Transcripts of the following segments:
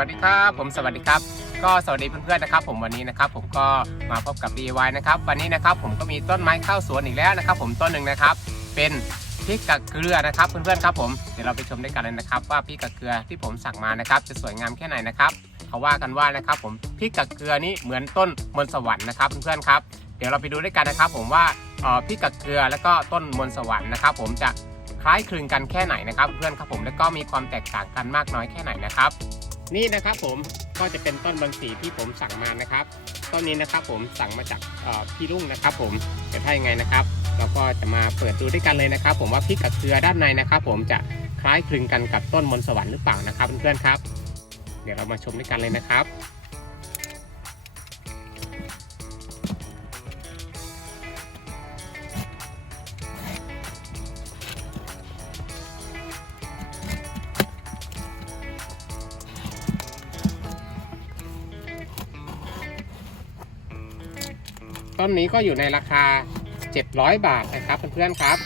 วัสดีครับ ผมสวัสดีครับ ก็สวัสดีเพื่อนๆนะครับ ผมวันนี้นะครับ ผมก็มาพบกับ DIY นะครับ วันนี้นะครับผมก็มีต้นไม้ข้าวสวนอีกแล้วนะครับ ผมต้นหนึ่งนะครับ เป็นพริกกับเกลือนะครับเพื่อนๆครับผมเดี๋ยวเราไปชมด้วยกันเลยนะครับ ว่าพริกกับเกลือที่ผมสั่งมานะครับ จะสวยงามแค่ไหนนะครับเขาว่ากันว่านะครับ ผมพริกกับเกลือนี่เหมือนต้นมนสวรรค์นะครับเพื่อนๆครับเดี๋ยวเราไปดูด้วยกันนะครับ ผมว่าพริกกับเกลือแล้วก็ต้นมนสวรรค์นะครับ ผมจะคล้ายคลึงกันแค่ไหนนะครับ เพื่อนครับผมแล้วก็มีความแตกต่างกันมากน้อยแค่ไหนนะครับ นี่นะครับผมก็จะเป็นต้นบอนสีที่ผมสั่งมานะครับ ต้นนี้นะครับผมสั่งมาจากพี่รุ่งนะครับ ผมจะถ้ายังไงนะครับ เราก็จะมาเปิดดูด้วยกันเลยนะครับ ผมว่าพริกกับเกลือด้านในนะครับ ผมจะคล้ายคลึงกันกับต้นมนสวรรค์หรือเปล่านะครับเพื่อนๆครับ เดี๋ยวเรามาชมด้วยกันเลยนะครับ ต้นนี้ก็อยู่ในราคา 700 บาทนะครับเพื่อนๆครับ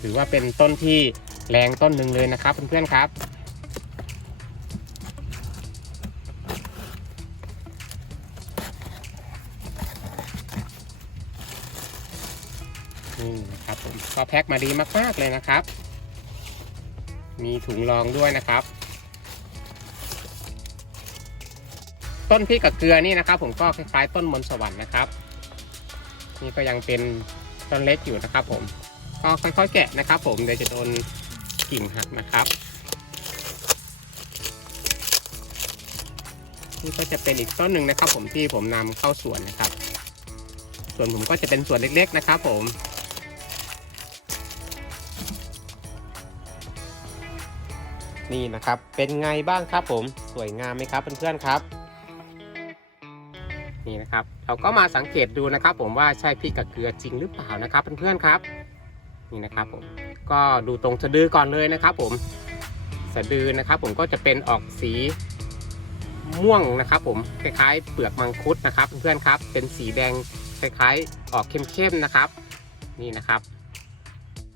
ถือว่าเป็นต้นที่แรงต้นหนึ่งเลยนะครับเพื่อนๆครับนี่นะครับผมก็แพ็คมาดีมากๆเลยนะครับ มีถุงรองด้วยนะครับ ต้นพริกกับเกลือนี่นะครับ ผมก็คล้ายๆต้นมนสวรรค์นะครับ นี่ก็ยังเป็นต้นเล็กอยู่นะครับ ผมก็ค่อยๆแกะนะครับ ผมเดี๋ยวจะโดนกิ่งหักนะครับนี่ก็จะเป็นอีกต้นหนึ่งนะครับ ผมที่ผมนำเข้าสวนนะครับ ส่วนผมก็จะเป็นส่วนเล็ก ๆ นะครับ ผม นี่นะครับ เป็นไงบ้างครับผมสวยงามไหมครับเพื่อนๆครับ นี่นะครับเราก็มาสังเกตดูนะครับ ผมว่าใช่พริกกับเกลือจริงหรือเปล่านะครับเพื่อนๆครับ นี่นะครับผมก็ดูตรงสะดือก่อนเลยนะครับ ผมสะดือนะครับ ผมก็จะเป็นออกสีม่วงนะครับ ผมคล้ายๆ เปลือกมังคุดนะครับ เพื่อนๆครับ เป็นสีแดงคล้ายๆ ออกเข้มๆนะครับ นี่นะครับ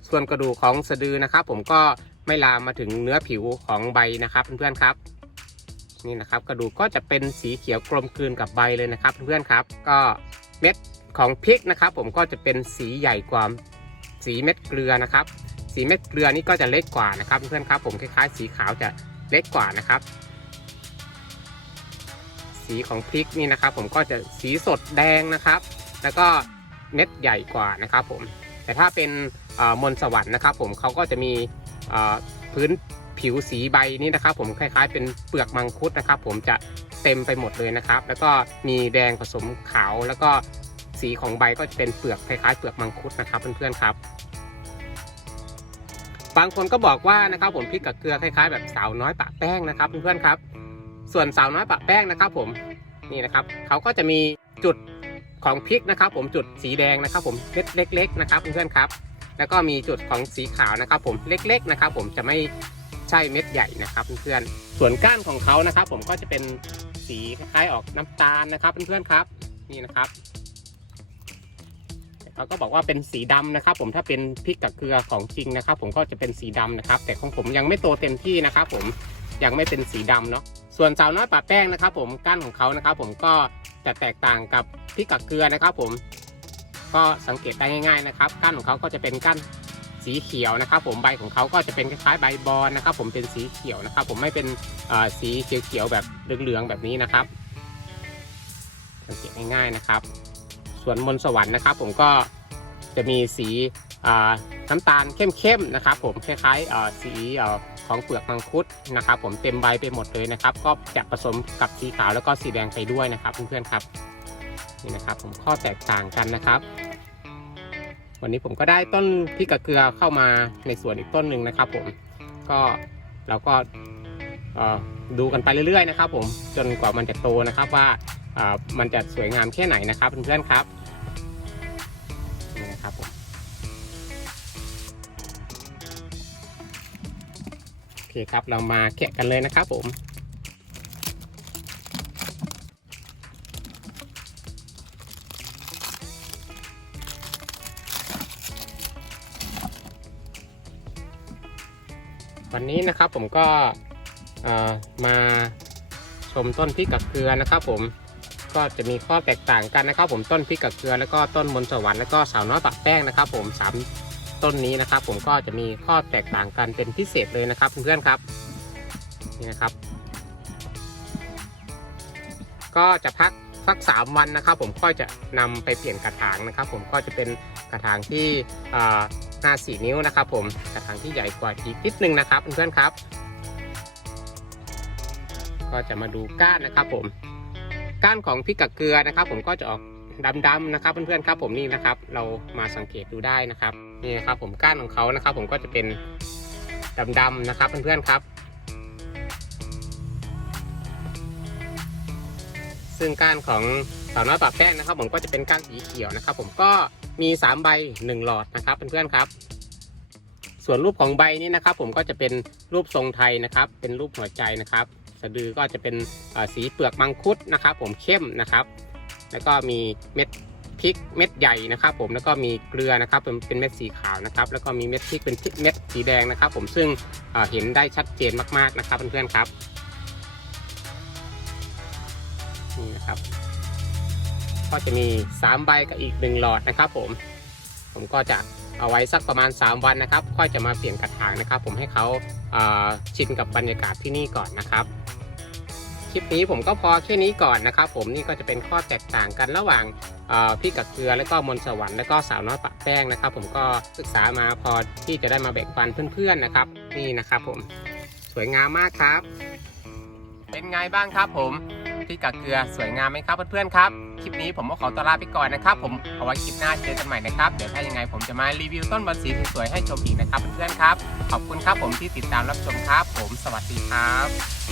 ส่วนกระดูกของสะดือนะครับ ผมก็ ไม่ลามมาถึงเนื้อผิวของใบนะครับเพื่อนๆครับนี่นะครับกระดูกก็จะเป็นสีเขียวกลมกลืนกับใบเลยนะครับเพื่อนๆครับ ก็เม็ดของพริกนะครับ ผมก็จะเป็นสีใหญ่กว่าสีเม็ดเกลือนะครับ สีเม็ดเกลือนี่ก็จะเล็กกว่านะครับ เพื่อนๆครับ ผมคล้ายๆ สีขาวจะเล็กกว่านะครับ สีของพริกนี่นะครับ ผมก็จะสีสดแดงนะครับ แล้วก็เม็ดใหญ่กว่านะครับ ผมแต่ถ้าเป็นมนสวรรค์นะครับ ผมเขาก็จะมี พื้นผิวสีใบนี้นะครับ ผมคล้ายๆ เป็นเปลือกมังคุดนะครับ ผมจะเต็มไปหมดเลยนะครับ แล้วก็มีแดงผสมขาว แล้วก็สีของใบก็จะเป็นเปลือกคล้ายๆเปลือกมังคุดนะครับเพื่อนๆครับ บางคนก็บอกว่านะครับ ผมพริกกับเกลือคล้ายๆ แบบสาวน้อยปะแป้งนะครับเพื่อนๆครับ ส่วนสาวน้อยปะแป้งนะครับ ผมนี่นะครับเขาก็จะมีจุดของพริกนะครับ ผมจุดสีแดงนะครับ ผมเม็ดเล็กๆนะครับเพื่อนๆครับ แล้วก็มีจุดของสีขาวนะครับ ผมเล็กๆนะครับ ผมจะไม่ใช่เม็ดใหญ่นะครับเพื่อนๆ ส่วนก้านของเขานะครับ ผมก็จะเป็นสีคล้ายๆออกน้ำตาลนะครับเพื่อนๆครับ นี่นะครับเขาก็บอกว่าเป็นสีดำนะครับ ผมถ้าเป็นพริกกับเกลือของจริงนะครับ ผมก็จะเป็นสีดำนะครับ แต่ของผมยังไม่โตเต็มที่นะครับ ผมยังไม่เป็นสีดำเนาะส่วนสาวน้อยป่าแป้งนะครับ ผมก้านของเขานะครับ ผมก็จะแตกต่างกับพริกกับเกลือนะครับ ผม ก็สังเกตได้ง่ายๆนะครับก้านของเขาก็จะเป็นก้านสีเขียวนะครับ ผมใบของเขาก็จะเป็นคล้ายๆใบบอลนะครับ ผมเป็นสีเขียวนะครับ ผมไม่เป็นสีเขียวๆแบบเหลืองๆแบบนี้นะครับ สังเกตง่ายๆนะครับ ส่วนมนสวรรค์นะครับ ผมก็จะมีสีน้ำตาลเข้มๆนะครับ ผมคล้ายๆสีของเปลือกมังคุดนะครับ ผมเต็มใบไปหมดเลยนะครับ ก็จะผสมกับสีขาวแล้วก็สีแดงไปด้วยนะครับเพื่อนๆครับ นี่นะครับผมข้อแตกต่างกันนะครับ วันนี้ผมก็ได้ต้นพริกกับเกลือเข้ามาในสวนอีกต้นหนึ่งนะครับ ผมก็เราก็ดูกันไปเรื่อยๆนะครับ ผมจนกว่ามันจะโตนะครับว่ามันจะสวยงามแค่ไหนนะครับเพื่อนๆครับนี่นะครับผมโอเคครับเรามาแกะกันเลยนะครับผม วันนี้นะครับผมก็มาชมต้นพริกกับเกลือนะครับ ผมก็จะมีข้อแตกต่างกันนะครับ ผมต้นพริกกับเกลือแล้วก็ต้นมนสวรรค์แล้วก็สาวน้อยปักแป้งนะครับ ผมสามต้นนี้นะครับ ผมก็จะมีข้อแตกต่างกันเป็นพิเศษเลยนะครับเพื่อนๆครับนี่นะครับ ก็จะพักสักสามวันนะครับ ผมก็จะนำไปเปลี่ยนกระถางนะครับ ผมก็จะเป็นกระถางที่ อ่าหน้าสี่นิ้วนะครับผมกระถางที่ใหญ่กว่าอีกนิดนึงนะครับเพื่อนๆครับ ก็จะมาดูก้านนะครับผม ก้านของพริกกับเกลือนะครับ ผมก็จะออกดำๆนะครับเพื่อนๆครับผมนี่นะครับ เรามาสังเกตดูได้นะครับนี่นะครับผมก้านของเขานะครับ ผมก็จะเป็นดำๆนะครับเพื่อนๆครับ ซึ่งก้านของสาวน้อยปากแป้งนะครับ ผมก็จะเป็นก้านสีเขียวนะครับ ผมก็ มี 3 ใบ 1 หลอดนะครับเพื่อนๆครับ ส่วนรูปของใบนี้นะครับ ผมก็จะเป็นรูปทรงไทยนะครับ เป็นรูปหัวใจนะครับ สะดือก็จะเป็นสีเปลือกมังคุดนะครับ ผมเข้มนะครับ แล้วก็มีเม็ดพริกเม็ดใหญ่นะครับ ผมแล้วก็มีเกลือนะครับเป็นเป็นเม็ดสีขาวนะครับ แล้วก็มีเม็ดพริกเป็นเม็ดสีแดงนะครับ ผมซึ่งเเห็นได้ชัดเจนมากๆนะครับเพื่อนๆครับนี่นะครับ ก็จะมี 3 ใบกับอีก 1 หลอดนะครับผม ผมก็จะเอาไว้สักประมาณ 3 วันนะครับ ค่อยจะมาเปลี่ยนกระถางนะครับ ผมให้เขาเอ่อชินกับบรรยากาศที่นี่ก่อนนะครับ คลิปนี้ผมก็พอแค่นี้ก่อนนะครับ ผมนี่ก็จะเป็นข้อแตกต่างกันระหว่างเอ่อพี่กับเกลือแล้วก็มนสวรรค์แล้วก็สาวน้อยปะแป้งนะครับ ผมก็ศึกษามาพอที่จะได้มาแบ่งปันเพื่อนๆนะครับ นี่นะครับ ผมสวยงามมากครับ เป็นไงบ้างครับผม พริกกับเกลือสวยงามไหมครับเพื่อนๆครับ คลิปนี้ผมก็ขอตัวลาไปก่อนนะครับ ผมเอาไว้คลิปหน้าเจอกันใหม่นะครับ เดี๋ยวถ้ายังไงผมจะมารีวิวต้นบอนสีสวยๆให้ชมอีกนะครับเพื่อนๆครับ ขอบคุณครับผมที่ติดตามรับชมครับ ผมสวัสดีครับ